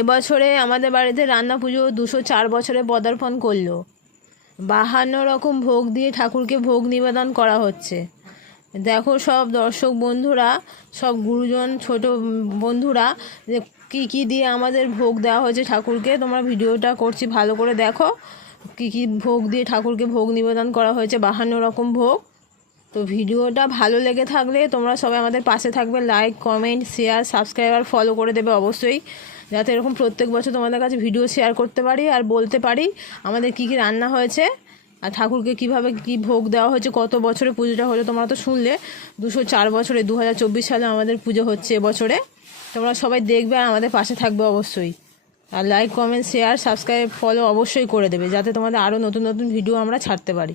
এবছরে আমাদের বাড়িতে রান্না পুজো 204 বছরে পদার্পণ করলো। 52 রকম ভোগ দিয়ে ঠাকুরকে ভোগ নিবেদন করা হচ্ছে। দেখো সব দর্শক বন্ধুরা, সব গুরুজন, ছোট বন্ধুরা যে কী দিয়ে আমাদের ভোগ দেওয়া হয়েছে ঠাকুরকে। তোমরা ভিডিওটা করছি, ভালো করে দেখো কী ভোগ দিয়ে ঠাকুরকে ভোগ নিবেদন করা হয়েছে। 52 রকম ভোগ। তো ভিডিওটা ভালো লেগে থাকলে তোমরা সবাই আমাদের পাশে থাকবে, লাইক, কমেন্ট, শেয়ার, সাবস্ক্রাইব আর ফলো করে দেবে অবশ্যই, যাতে এরকম প্রত্যেক বছর তোমাদের কাছে ভিডিও শেয়ার করতে পারি আর বলতে পারি আমাদের কী রান্না হয়েছে আর ঠাকুরকে কীভাবে কী ভোগ দেওয়া হয়েছে, কত বছরে পুজোটা হলো। তোমরা তো শুনলে 204 বছরে 2024 সালে আমাদের পুজো হচ্ছে এবছরে। তোমরা সবাই দেখবে আর আমাদের পাশে থাকবে অবশ্যই। আর like, comment, share, subscribe, follow অবশ্যই করে দেবে, যাতে তোমাদের আরও নতুন নতুন ভিডিও আমরা ছাড়তে পারি।